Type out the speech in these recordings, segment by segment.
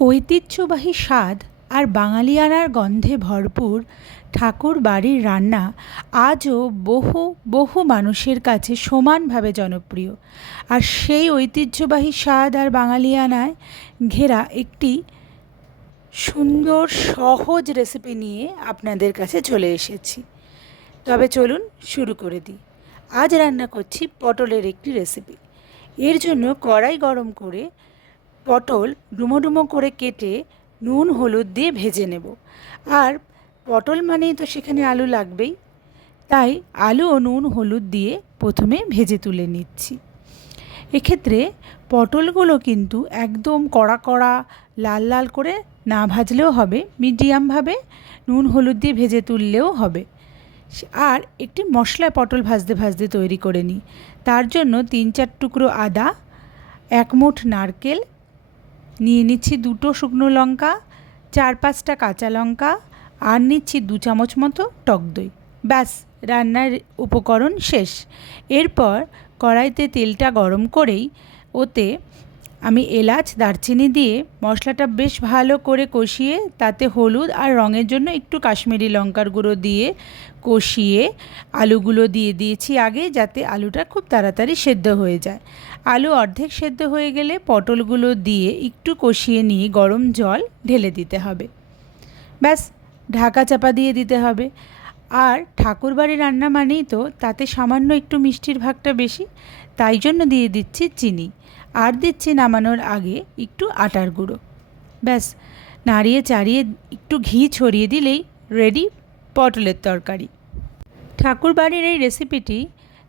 ঐতিহ্যবাহী স্বাদ আর বাঙালিয়ানার গন্ধে ভরপুর ঠাকুর বাড়ির রান্না আজও বহু বহু মানুষের কাছে সমানভাবে জনপ্রিয়। আর সেই ঐতিহ্যবাহী স্বাদ আর বাঙালিয়ানায় ঘেরা একটি সুন্দর সহজ রেসিপি নিয়ে আপনাদের কাছে চলে এসেছি। তবে চলুন শুরু করে দিই। আজ রান্না করছি পটলের একটি রেসিপি। এর জন্য কড়াই গরম করে পটল ডুমো ডুমো করে কেটে নুন হলুদ দিয়ে ভেজে নেব। আর পটল মানেই তো সেখানে আলু লাগবেই, তাই আলু ও নুন হলুদ দিয়ে প্রথমে ভেজে তুলে নিচ্ছি। এক্ষেত্রে পটলগুলো কিন্তু একদম কড়া কড়া লাল লাল করে না ভাজলেও হবে, মিডিয়ামভাবে নুন হলুদ দিয়ে ভেজে তুললেও হবে। আর একটি মশলা পটল ভাজতে ভাজতে তৈরি করে নিই। তার জন্য 3-4 টুকরো আদা, 1 মুঠ নারকেল, নিয়ে নিচ্ছি 2টো শুকনো লঙ্কা, 4-5টা কাঁচা লঙ্কা, আর নিচ্ছি 2 চামচ মতো টক দই। ব্যাস, রান্নার উপকরণ শেষ। এরপর কড়াইতে তেলটা গরম করেই ওতে আমি এলাচ দারচিনি দিয়ে মশলাটা বেশ ভালো করে কষিয়ে তাতে হলুদ আর রঙের জন্য একটু কাশ্মীরি লঙ্কার গুঁড়ো দিয়ে কষিয়ে আলুগুলো দিয়ে দিয়েছি আগে, যাতে আলুটা খুব তাড়াতাড়ি সেদ্ধ হয়ে যায়। আলু অর্ধেক সেদ্ধ হয়ে গেলে পটলগুলো দিয়ে একটু কষিয়ে নিয়ে গরম জল ঢেলে দিতে হবে। ব্যাস, ঢাকা চাপা দিয়ে দিতে হবে। আর ঠাকুরবাড়ি রান্না মানেই তো তাতে সামান্য একটু মিষ্টির ভাগটা বেশি, তাই জন্য দিয়ে দিচ্ছি চিনি, আর দিচ্ছি নামানোর আগে একটু আটার গুঁড়ো। ব্যাস, নাড়িয়ে চাড়িয়ে একটু ঘি ছড়িয়ে দিলেই রেডি পটলের তরকারি। ঠাকুরবাড়ির এই রেসিপিটি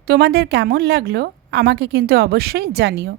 তোমাদের কেমন লাগলো আমাকে কিন্তু অবশ্যই জানিও।